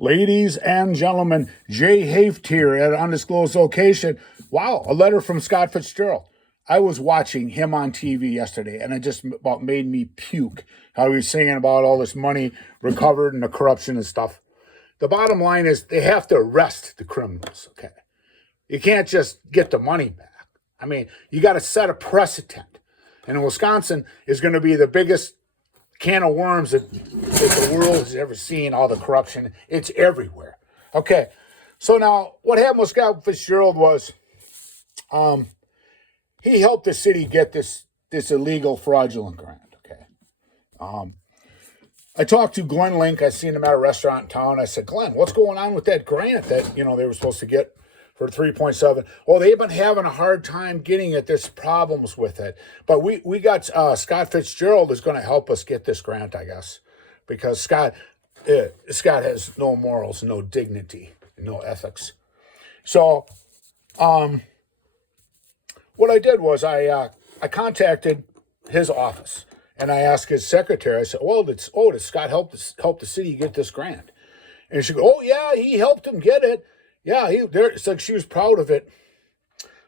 Ladies and gentlemen, Jay Haft here at an undisclosed location. Wow, a letter from Scott Fitzgerald. I was watching him on TV yesterday, and it just about made me puke. How he was saying about all this money recovered and the corruption and stuff. The bottom line is they have to arrest the criminals, okay? You can't just get the money back. I mean, you got to set a precedent. And Wisconsin is going to be the biggest can of worms that the world has ever seen, all the corruption. It's everywhere. Okay, so now what happened with Scott Fitzgerald was he helped the city get this illegal fraudulent grant, okay? I talked to Glenn Link. I seen him at a restaurant in town. I said, Glenn, what's going on with that grant that, they were supposed to get for 3.7? Well, they've been having a hard time getting it. There's problems with it. But we got Scott Fitzgerald is going to help us get this grant, I guess, because Scott has no morals, no dignity, no ethics. So what I did was I contacted his office and I asked his secretary. I said, "Well, did Scott help the city get this grant?" And she goes, "Oh yeah, he helped him get it. Yeah, it's like she was proud of it."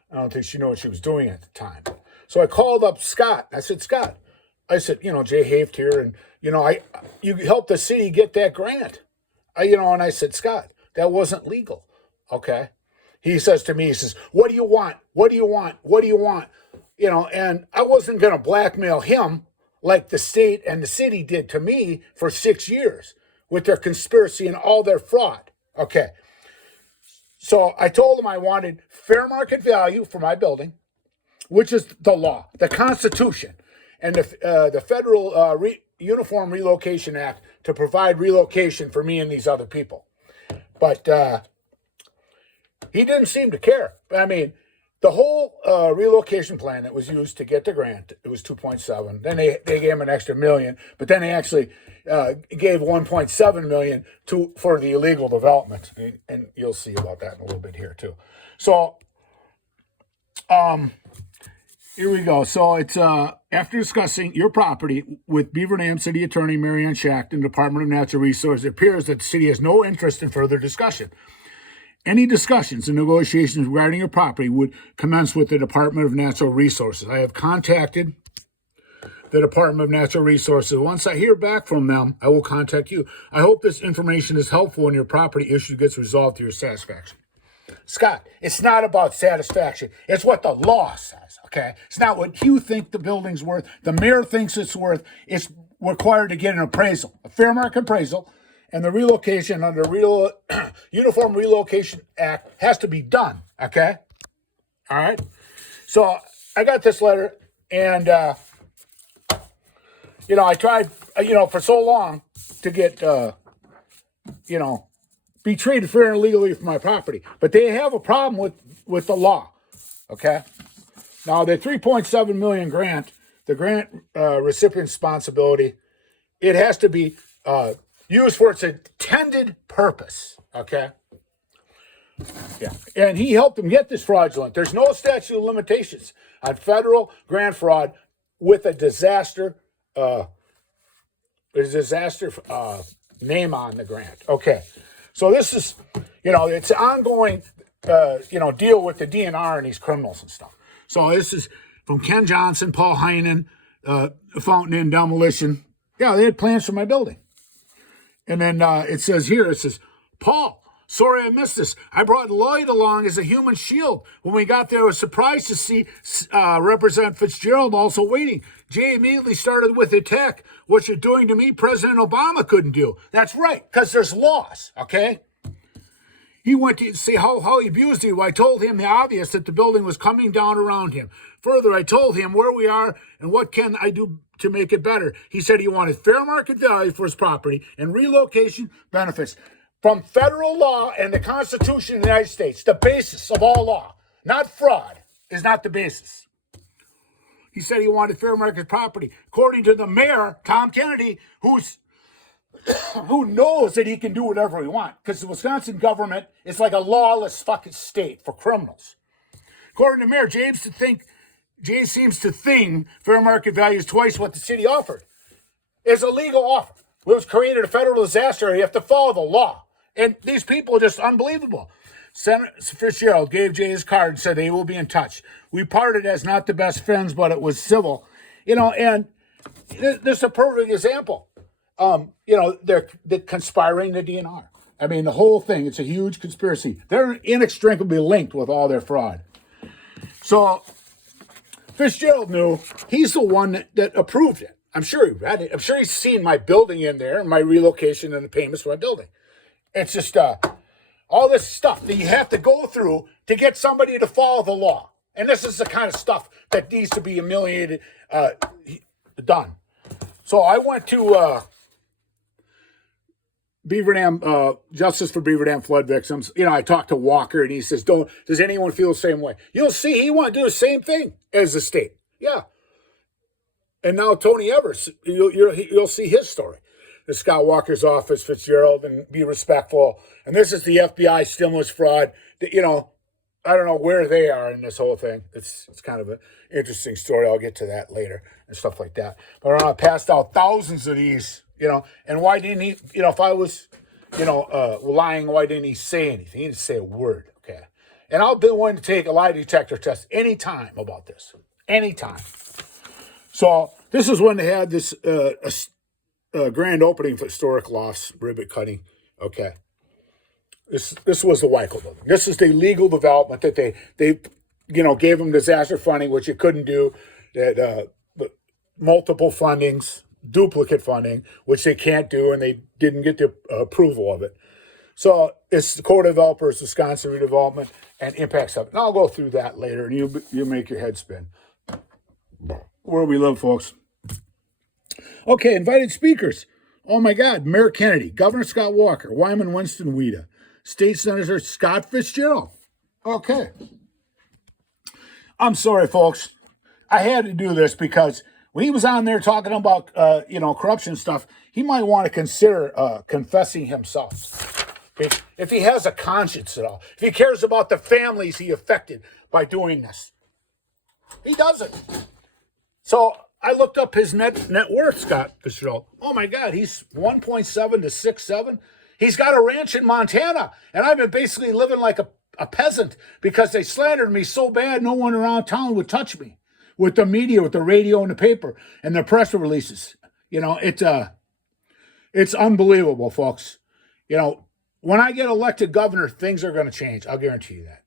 I don't think she knew what she was doing at the time. So I called up Scott. I said, Scott, Jay Haft here, and you helped the city get that grant. And I said, Scott, that wasn't legal. Okay. He says to me, he says, "What do you want? What do you want? What do you want?" And I wasn't going to blackmail him like the state and the city did to me for 6 years with their conspiracy and all their fraud. Okay. So I told him I wanted fair market value for my building, which is the law, the Constitution, and the Federal Uniform Relocation Act to provide relocation for me and these other people. But he didn't seem to care. I mean, the whole relocation plan that was used to get the grant, it was 2.7. Then they gave him an extra $1 million, but then they actually gave 1.7 million for the illegal development, and you'll see about that in a little bit here too. So, here we go. So it's after discussing your property with Beaver Dam City Attorney Marianne Schacht and Department of Natural Resources, it appears that the city has no interest in further discussion. Any discussions and negotiations regarding your property would commence with the Department of Natural Resources. I have contacted the Department of Natural Resources. Once I hear back from them, I will contact you. I hope this information is helpful and your property issue gets resolved to your satisfaction. Scott, it's not about satisfaction. It's what the law says, okay? It's not what you think the building's worth. The mayor thinks it's worth. It's required to get an appraisal, a fair market appraisal. And the relocation under Uniform Relocation Act has to be done, okay? All right? So I got this letter, and, I tried, for so long to get, be treated fair and legally for my property. But they have a problem with the law, okay? Now, the 3.7 million grant, the grant recipient responsibility, it has to be used for its intended purpose, okay? Yeah, and he helped them get this fraudulent. There's no statute of limitations on federal grant fraud with a disaster name on the grant. Okay, so this is, it's ongoing, deal with the DNR and these criminals and stuff. So this is from Ken Johnson, Paul Heinen, Fountain Inn Demolition. Yeah, they had plans for my building. And then it says, Paul, sorry I missed this. I brought Lloyd along as a human shield. When we got there, I was surprised to see Representative Fitzgerald also waiting. Jay immediately started with attack. What you're doing to me, President Obama couldn't do. That's right, because there's laws, okay? He went to see how he abused you. I told him the obvious, that the building was coming down around him. Further, I told him where we are and what can I do to make it better. He said he wanted fair market value for his property and relocation benefits from federal law and the Constitution of the United States, the basis of all law. Not fraud is not the basis. He said he wanted fair market property. According to the mayor, Tom Kennedy, who knows that he can do whatever he wants, because the Wisconsin government is like a lawless fucking state for criminals. According to Mayor, Jay seems to think fair market value is twice what the city offered. It's a legal offer. It was created a federal disaster. You have to follow the law. And these people are just unbelievable. Senator Fitzgerald gave Jay his card and said they will be in touch. We parted as not the best friends, but it was civil. And this is a perfect example. They're conspiring the DNR. I mean, the whole thing, it's a huge conspiracy. They're inextricably linked with all their fraud. So Fitzgerald knew he's the one that approved it. I'm sure he read it. I'm sure he's seen my building in there, my relocation and the payments for my building. It's just all this stuff that you have to go through to get somebody to follow the law. And this is the kind of stuff that needs to be humiliated, done. So I went to Beaver Dam, Justice for Beaver Dam flood victims. I talked to Walker, and he says, does anyone feel the same way? You'll see he want to do the same thing as the state. Yeah. And now Tony Evers, you'll see his story. The Scott Walker's office, Fitzgerald, and be respectful. And this is the FBI stimulus fraud. I don't know where they are in this whole thing. It's kind of an interesting story. I'll get to that later and stuff like that. But I passed out thousands of these, and why didn't he, if I was, lying, why didn't he say anything? He didn't say a word, okay? And I'll be willing to take a lie detector test anytime about this. Anytime. So this is when they had this grand opening for historic loss, ribbon cutting, okay? This was the Weichel building. This is the legal development that they gave them disaster funding, which you couldn't do. That multiple fundings, duplicate funding, which they can't do, and they didn't get the approval of it. So it's the co-developers, Wisconsin redevelopment, and impact stuff. And I'll go through that later, and you make your head spin. Where we live, folks. Okay, invited speakers. Oh my God, Mayor Kennedy, Governor Scott Walker, Wyman Winston Weta, State Senator Scott Fitzgerald. Okay. I'm sorry, folks. I had to do this because when he was on there talking about, corruption stuff, he might want to consider confessing himself. Okay? If he has a conscience at all. If he cares about the families he affected by doing this. He doesn't. So I looked up his net worth, Scott Fitzgerald. Oh, my God. He's 1.7 to 6.7. He's got a ranch in Montana, and I've been basically living like a peasant because they slandered me so bad no one around town would touch me with the media, with the radio and the paper and the press releases. It's unbelievable, folks. When I get elected governor, things are going to change. I'll guarantee you that.